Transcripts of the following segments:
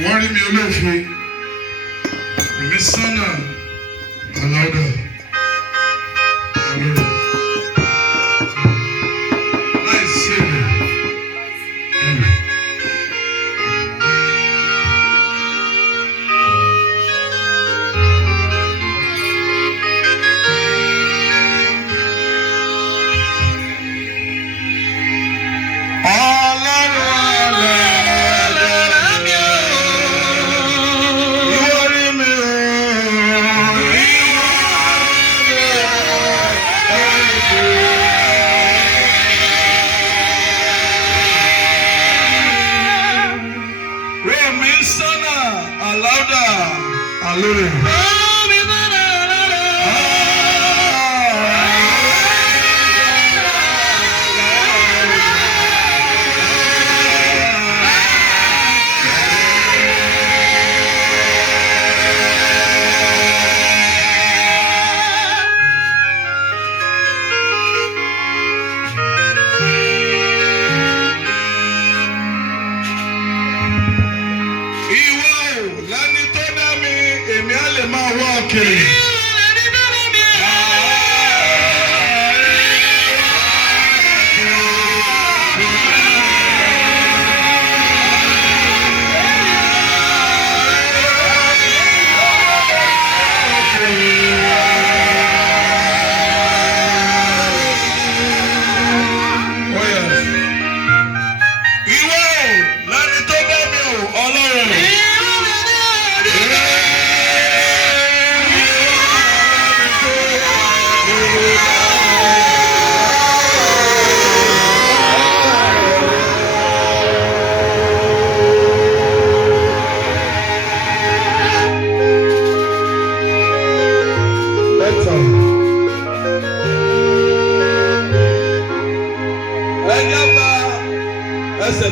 ìwárí mi olófin èmi sánà aláwọ̀dà àlọ́rọ̀ láì sí èrè ẹ̀rẹ̀.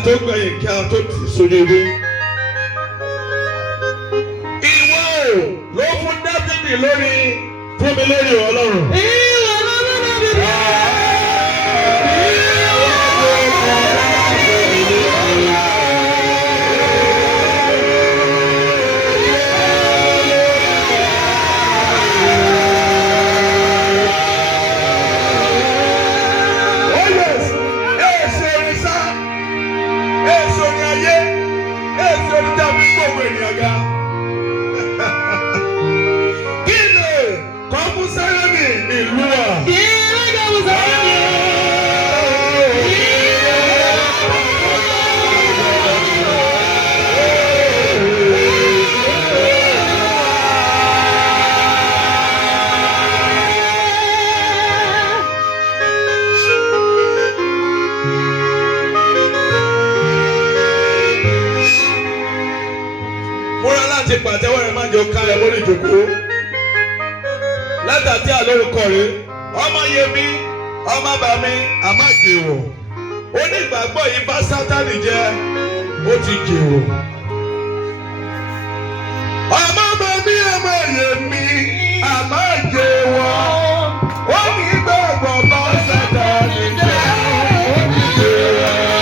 tó gbẹ̀yìn kí a tó ti sojú ibi. Ìwọ ló fún Dáfídì lórí fún mi lórí Ọlọ́run. Ìwọ ló fún Dáfídì. Pàtẹ́wọ́ rẹ̀ máa jọ ká ẹ lórí ìjókòó. Látàtí àlórúkọ rẹ̀, ọmọ Yemi, ọmọ Bàmí, àmàjèwọ̀. Onígbàgbọ́ yìí bá Sátánì jẹ́, ó ti jèwọ̀. Ọmọ Bàmí, ọmọ Yemi, àmàjèwọ̀. Ó ní gbàgbọ́ bá Sátánì jẹ́, ó ti jèwọ̀.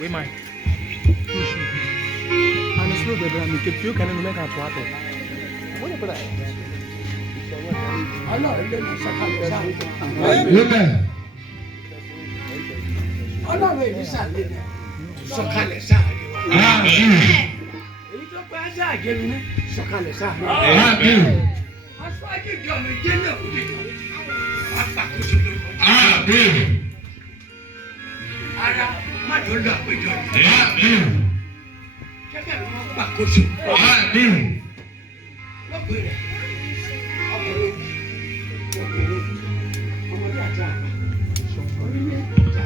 We might. And it's not the make it few can make a water. What about that? Amen. Ọlọ́run èyí sàlẹ̀ náà sọ̀kalẹ̀ sáàrin wa. Amen. Èyí tó pẹ́ ṣe àjẹmí ní sọ̀kalẹ̀ sáàrin wa. Amen. Aṣáájú ìjọ mi jẹ́ náà kò lè jọ. Apàkóso ló kọ́. Amen. Ara má tó lọ àpéjọ yìí. Amen. Jẹ́kẹ̀ ló máa pàkóso. Amen. Lọ́gbé rẹ̀ ọkùnrin obìnrin ọmọdé àti àgbà orílẹ̀ ìjà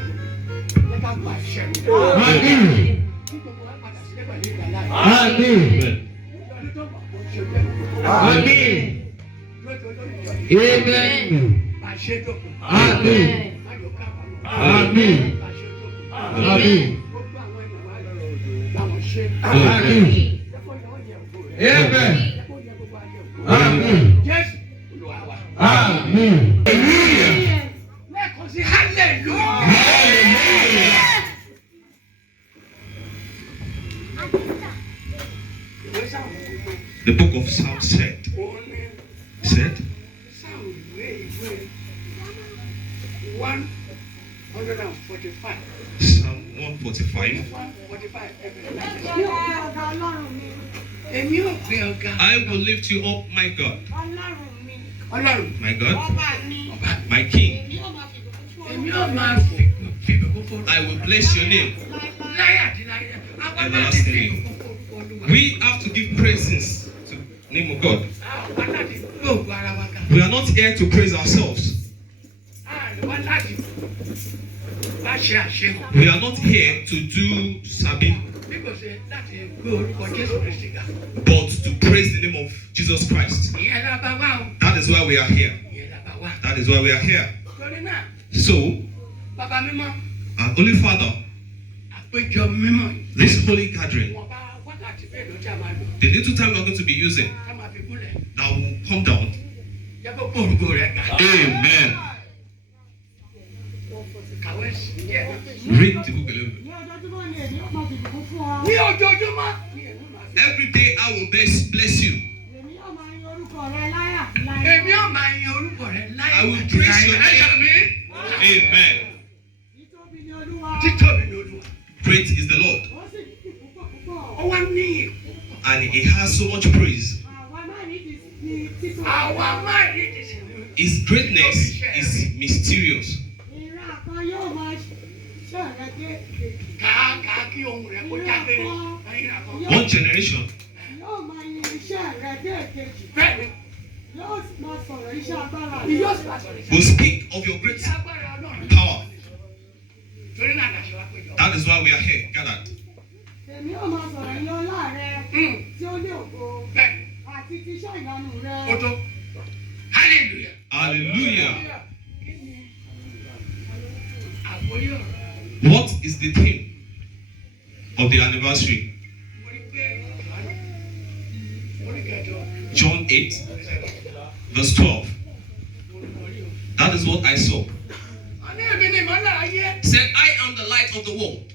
ló ká gba ìṣẹ́ mi. Amen. Kí gbogbo wa padà sílẹ̀ pẹ̀lú ìgbàlá yìí. Amen. Ìjọba tó mọ̀ kó ṣe bẹ́ẹ̀ kó. Amen. Lọ́jọ́ lórí ìjọ yìí. Amen. Bá a ṣe dókun. Amen. Má yọ káàkiri. Amen. Bá a ṣe dókun. Amen. Gbogbo àwọn ènìyàn wa làwọn ṣe. Amen. Ẹ̀kọ́ yọ ọ̀yẹ̀ òkú rẹ̀. Amen. Ẹ̀kọ́ yẹ gbogbo ayé òkú. Amen. Jésù Olúwa wa. Amen. Hallelujah. Lẹ́ẹ̀kan sí hallelujah. Hallelujah. Ìwé sáwọn gbogbo The book of Psalms said, òun ni said, sáwọn ìwé 145. Psalm 145, 145 èmi ò gbé ọ̀gá. I will lift you up, my God, Ọlọ́run my God, ọba my King. èmi ò máa fìbò fún I will bless your name. láyé àti láyé àwọn láti Everlasting. fìbò fún Olúwa. We have to give praises to the name of God. Àwọn láti gbóògùn ara wa ga. We are not here to praise ourselves. Àwọn láti bá ṣe àṣehàn. We are not here to do sabi, Bí kò ṣe láti gbé orúkọ Jésù Kristi ga. but to praise the name of Jesus Christ. Ìyẹn lábá wá o. That is why we are here. Ìyẹn lábá wá. That is why we are here. Torí náà, So, bàbá mímọ́, our Holy Father, àpéjọ mímọ́ yìí. this holy gathering, Wọ́n bá wákàtí mélòó tí a máa lò. the little time we are going to be using, Ká máa fi gúnlẹ̀. that will come down. Jẹ́ kó gbòòrò rẹ̀ ga. Amen. Kàwé sí díẹ̀ náà. Read the book a little bit. Ní ojoojúmọ́. Every day I will bless you. Èmi ò máa yin orúkọ rẹ̀ láyà. I will praise your name. Amen. Títóbi ni Olúwa. Great is the Lord, Ó sì ní púpọ̀. Ó wá ní ìpò. and He has so much praise. Àwa máa rí ti sí. His greatness is mysterious. Ìran kan yóò máa ṣọ̀rẹ́ kéèké. Kàá kí ohun rẹ̀ kó jáde. One generation Yóò máa yin iṣẹ́ rẹ̀ déèkejì. Bẹ́ẹ̀ni. Yóò sì máa sọ̀rọ̀ iṣẹ́ agbára rẹ̀. Yóò sì máa sọ̀rọ̀ iṣẹ́ will speak of your great agbára Ọlọ́run. power. Torí náà làṣẹ wá péjọ. That is why we are here gathered. Èmi ò máa sọ̀rọ̀ iye ọlá rẹ̀ tí ó ní ògo. Bẹ́ẹ̀ni. Àti ti iṣẹ́ ìyanu rẹ̀. Ó tó. Hallelujah. Hallelujah. Kí ni àkórí ọ̀rọ̀? What is the theme of the anniversary? Mo rí pé orí kẹjọ. John 8, verse 12. That is what I saw. Àní èmi ni ìmọ́lẹ̀ ayé. Said, I am the light of the world.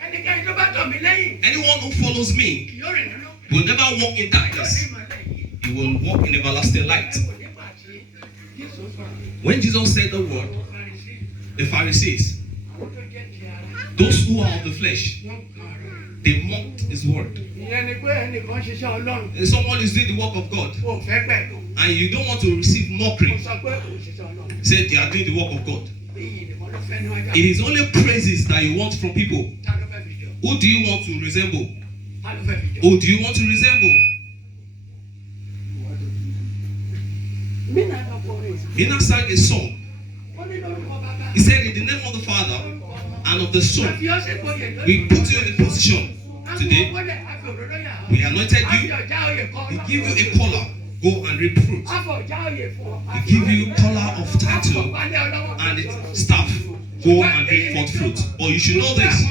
Ẹnikẹ́ni tó bá tọ̀ mí lẹ́yìn. Anyone who follows me Kì yóò rìn nínú. will never walk in Yóò ní darkness. ìmọ́lẹ̀ yìí. He will walk in everlasting light. Ẹ kò nípa àti Jésù sọ̀rọ̀. When Jesus said the word, Àwọn Farisí, the Pharisees, àwọn tó jẹ́ ti ara, those who are of the flesh, wọ́n kàn rẹ̀. they mocked his word. Ìyẹn ni pé ẹnìkan ṣiṣẹ́ Ọlọ́run. And someone is doing the work of God, Kò fẹ́ pẹ̀lú. and you don't want to receive Kò mockery. sọ pé òun ṣiṣẹ́ Ọlọ́run. Say they are doing the work of God. Ìyìn ni wọ́n ló fẹ́ níwájú. It is only praises that you want from people. Ta ló fẹ́ fi jọ? Who do you want to resemble? Ta ló fẹ́ fi jọ? Who do you want to resemble? Mí náà lọ kọ orin. Mina sang a song. Ó ní lórúkọ bàbá. He said, in the name of the Father and of the Son, Àfi ọ̀sẹ̀ kò yẹ we put you in a position today. Àfi òróró yà á. We anointed Àfi you. ọ̀já oyè kọ́. We give you a collar. Go and reap fruit. Àfi ọ̀já oyè fún ọ. We give you collar of title Àpòpálẹ̀ ọlọ́wọ́. and its staff. Go and bring forth fruit. But you should know this,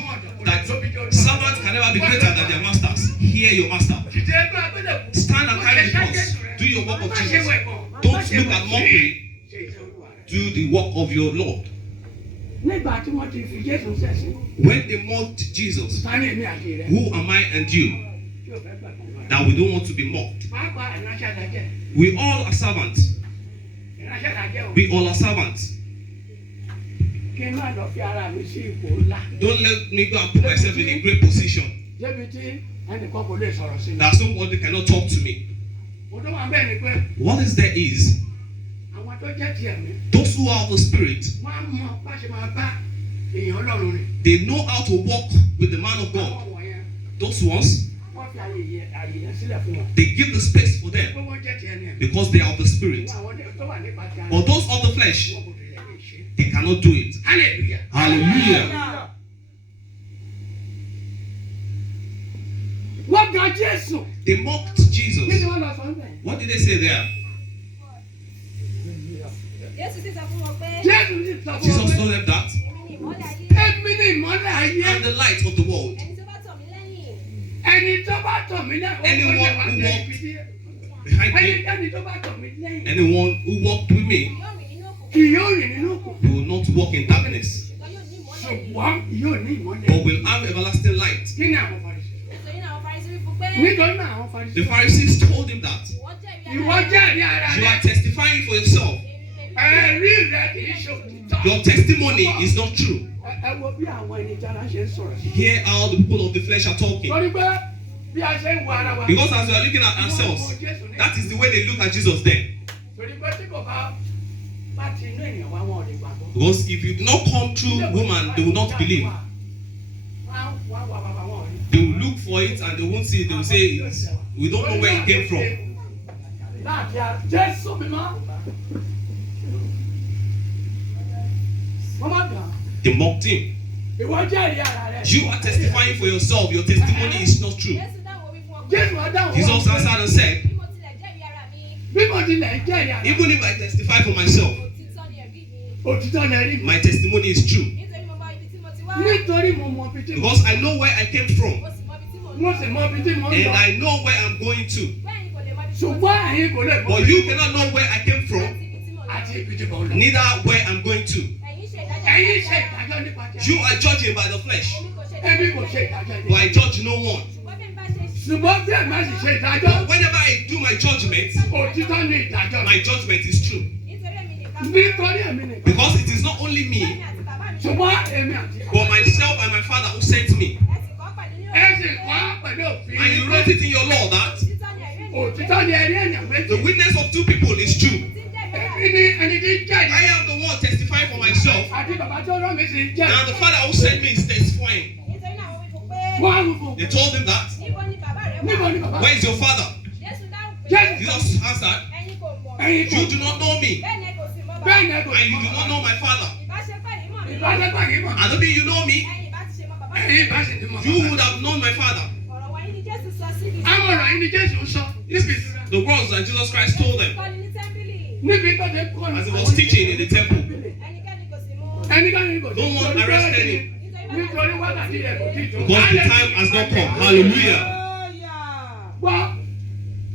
that servants can never be greater than their masters. Hear your master. Dìde ẹgbẹ́ agbẹ́lẹ̀. Stand and carry the cross. Do your work of Jesus. Don't look at mockery. Do the work of your Lord. nígbà tí wọ́n ti fi Jésù ṣẹ̀sìn. When they mocked Jesus, Sani èmi àti rẹ̀. who am I and you Tí o fẹ́ gbàgbọ́. that we don't want to be mocked? Pàápàá ìránṣẹ́ àdájẹ́. We all are servants. Ìránṣẹ́ àdájẹ́ o. We all are servants. Kí n má lọ fi ara mi sí ipò ńlá. Don't let me go and put myself in a great position Débi tí ẹnìkan kò lè sọ̀rọ̀ sí mi. that somebody cannot talk to me. Mo tó wà bẹ́ẹ̀ ni pé What is there is, àwọn tó jẹ́ tiẹ̀ mi. those who are of the Spirit, Wọ́n á mọ bá ṣe máa bá èèyàn Ọlọ́run rìn. they know how to walk with the man of God. Àwọn wọ̀nyẹn Those ones, wọ́n fi àyè yẹn sílẹ̀ fún wọn. they give the space for Pé them wọ́n jẹ́ tiẹ̀ ni ẹ̀. because they are of the Spirit. Àwọn tó wà nípa ti ara. But those of the flesh, Wọ́n kò lè ṣe. they cannot do it. Hallelujah. Hallelujah. Wọ́n ga Jésù. They mocked Kí ni Jesus. wọ́n lọ sọ níbẹ̀? What did they say there? Jésù sì sọ fún wọn pé Jésù sì sọ fún Jesus wọn told them that. èmi ni ìmọ́lẹ̀ ayé. èmi ni ìmọ́lẹ̀ ayé. And the light of the world. Ẹni tó bá tọ̀ mí lẹ́yìn. Ẹni tó bá tọ̀ mí lẹ́yìn. Anyone ó lè wá who lẹ́yìn walked fìdí. Behind me, Ẹnikẹ́ni tó bá tọ̀ mí lẹ́yìn. anyone who walked with me, Yóò rìn nínú òkùnkùn. Kì yóò rìn nínú òkùnkùn. they will not walk in darkness, Ṣùgbọ́n yóò ní ìmọ́lẹ̀ yìí. Ṣùgbọ́n yóò ní ìmọ́lẹ̀. but will have everlasting light. Kí ni àwọn Farisí? Nítorí náà àwọn Farisí wí fún pé Nítorí náà àwọn Farisí. The Pharisees told him that ìwọ jẹ́rìí Ìwọ ara rẹ. jẹ́rìí ara you rẹ. are testifying for yourself. Ẹ̀rí rẹ kì í ṣe òtítọ́. Your testimony is not true. Ẹ wo bí àwọn ẹni tí ara ṣe ń sọ̀rọ̀ sí. Hear how the people of the flesh are talking. Torí pé bí a ṣe ń wo ara wa. Because as we are looking at ourselves, that is the way they look at Jesus then. Torí pé tí kò bá ti inú ènìyàn wá wọn ò lè gbàgbọ́. Because if you do not come through woman, they will not believe. Wọ́n wá bàbá wọn rí. They will look for it and they won't see it. They will say, we don't know where it came from. Láti Jésù mímọ́. Wọ́n má gbà. They mocked him. Ìwọ jẹ́rìí ara rẹ. You are testifying for yourself. Your testimony is not true. Jésù dáhùn wí fún wọn pé Jésù á dáhùn. Jesus answered and said, bí mo tilẹ̀ jẹ́rìí ara mi, Bí mo tilẹ̀ jẹ́rìí ara rẹ. even if I testify for myself, òtítọ́ ni ẹ̀rí mi. Òtítọ́ lẹ rí mi. my testimony is true. Nítorí mo mọ ibi tí mo ti wá. Nítorí mo mọ ibi tí mo. Because I know where I came from Mo sì mọ ibi tí mo ń Mo lọ. sì mọ ibi tí mo ń and lọ. I know where I'm going to. Bẹ́ẹ̀ni kò lè mọ ibi tí mo ti Ṣùgbọ́n wá. ẹ̀yin kò lè mọ. But you cannot know where I came Àti from, ibi tí mo lọ. Àti ibi tí mo ń lọ. neither where I'm going to. Ẹ̀yin ṣe ìdájọ́. Ẹ̀yin ṣe ìdájọ́ nípa ti You are judging by the flesh, Èmi Ẹbí kò ṣe kò ṣe ìdájọ́ but I nípa. judge no one. Ṣùgbọ́n bí n bá ṣe Ṣùgbọ́n bí ẹ̀ má sì ṣe ìdájọ́. But whenever I do my judgment, Òtítọ́ ní ìdájọ́. my judgment is true. nítorí èmi nìkan. Nítorí èmi nìkan. Because it is not only Bẹ́ẹ̀ni me, àti bàbá mi. Ṣùgbọ́n èmi àti. but myself and my Father who sent me. Ẹ sì kọ́ pẹ̀lú ní Ẹ sì kọ́ pẹ̀lú òfin. And you wrote it in your law that Òtítọ́ ni ẹ̀rí ènìyàn. Òtítọ́ ní ẹ̀rí ènìyàn méjì. the witness of two people is true. Tí ń jẹ́rìí ara Èmi ni ẹni tí ń jẹ́rìí. I am the one testifying for myself, Àti bàbá tó rán mi sì ń and jẹ́rìí. the Father who sent me is testifying. nítorí náà wọ́n wí fún pé Wọ́n á wù fún. They told him that. níbo ni bàbá rẹ wà? Níbo ni bàbá? Where is your Father? Jésù dáhùn pé Jésù. Jesus answered, ẹ̀yin kò mọ̀. Ẹ̀yin kò. you do not know me, Bẹ́ẹ̀ni ẹ kò sì mọ bàbá. Bẹ́ẹ̀ ni ẹ kò and you do not know my Father. Ìbáṣepọ̀ yìí mọ̀ mí. Ìbáṣepọ̀ yìí mọ̀. I don't mean you know me. Ẹ̀yin ìbá ti ṣe mọ bàbá mi. Ẹ̀yin ìbá sì ti mọ̀. You would have known my Father. Ọ̀rọ̀ wọ̀nyí ni Jésù sọ sí ibi. Àwọn ọ̀rọ̀ yìí ni Jésù ń sọ níbi ìtura. The words that Jesus Christ told them Kọ́ni ní tẹ́ḿpìlì. Níbi tó ti kọ́ ni. as he was teaching in the temple. Ẹnikẹ́ni kò sì mú. Ẹnikẹ́ni kò sí. No one arrested him Nítorí wákàtí rẹ̀ kò tí ì tó. because the time has not come. Hallelujah. Gbọ́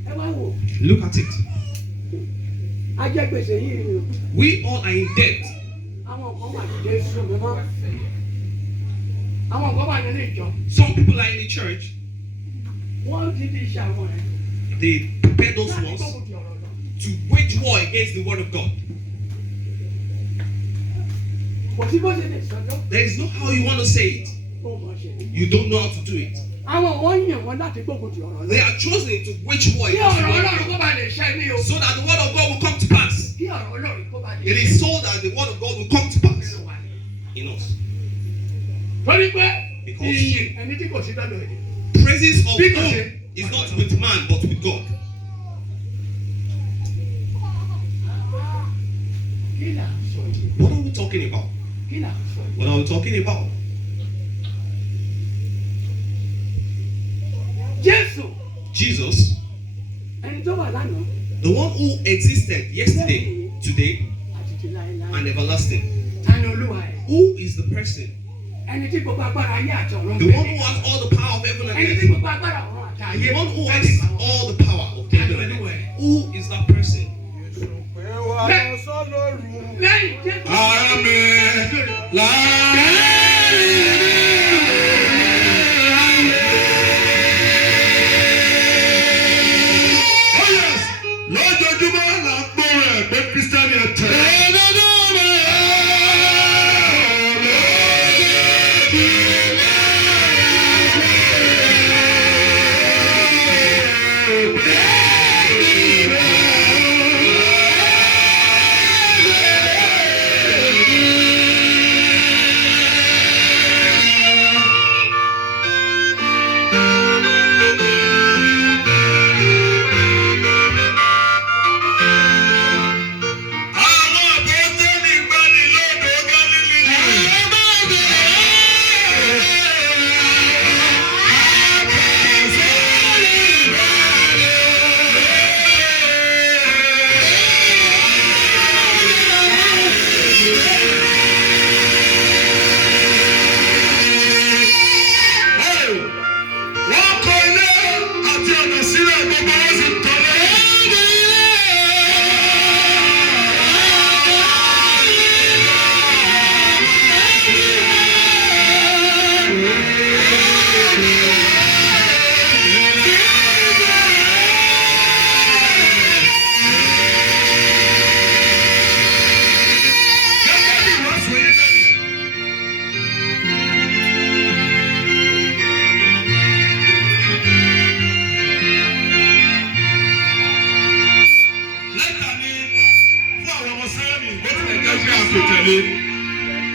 ẹ wá wò. Look at it. Ajẹ́gbèsè yìí ni o. We all are in debt. Àwọn kan wà ní Jésù mímọ́. Àwọn kan wà nínú ìjọ. Some people are in the church. Wọ́n ti di iṣẹ́ àwọn ẹ̀. They prepare those Láti ones gbógun ti ọ̀rọ̀ lọ. to wage war against the word of God. Kò sí bó ṣe lè sọ́jọ́. There is no how you want to say it. Ó mọ̀ ṣe. You don't know how to do it. Àwọn wọ́n yàn wọ́n láti gbógun ti ọ̀rọ̀ lọ. They are chosen to wage war Kí against the ọ̀rọ̀ word of Ọlọ́run kó God ba lè ṣẹ ní o. so that the word of God will come to pass. Kí ọ̀rọ̀ Ọlọ́run kó ba lè It ṣẹ. is so that the word of God will come to pass Nínú wa ni. in us. Torí pé Because- ìyìn ẹni tí kò sí lọ́dọ̀ ẹ̀. Praises of Because- God is not with man but with God. Kí là ń sọ yìí? What are we talking about? Kí là ń sọ yìí? What are we talking about? Jésù Jesus, ẹni tó wà lánàá the one who existed yesterday, today, àti ti láéláé. and everlasting. Ta ni Olúwa ẹ̀? Who is the person? Ẹni tí gbogbo agbára ayé àti ọ̀run The bẹ one who ní. has all the power of heaven and Ẹni tí earth. gbogbo agbára ọ̀run àti ayé The one who bẹ has ní ìbáwọ̀. all the power of heaven and earth. Who is that person? Àmì láàárín. Lójoojúmọ́ là ń gbọ́ rẹ̀ pé Kristiani ẹ̀ tẹ̀.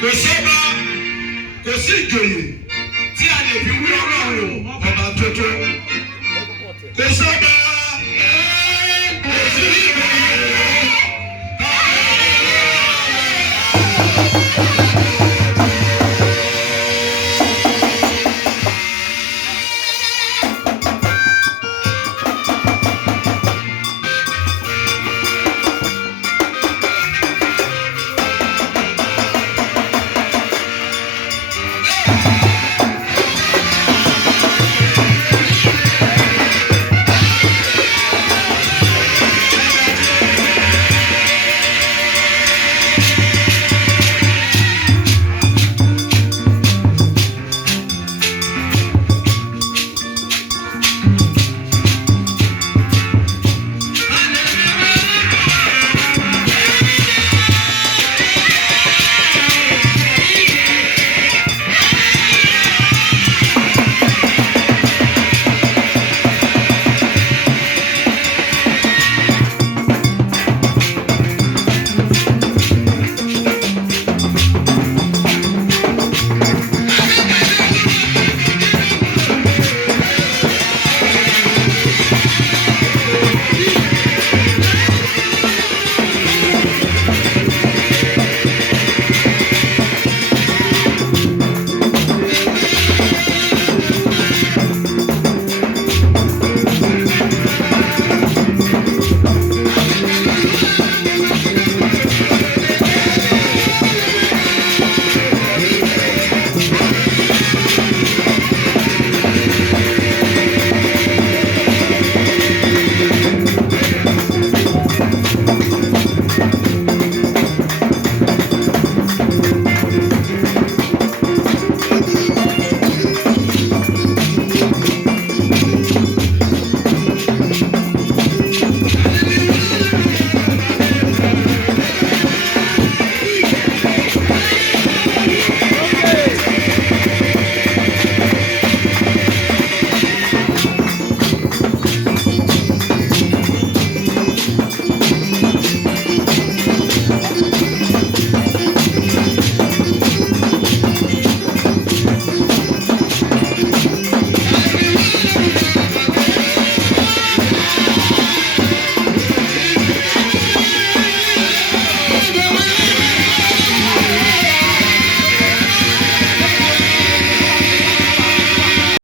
Kò sọ́ba, kò sí ìjòyè tí a lè fi wí Ọlọ́run ọba tuntun. Kò sọ́ba.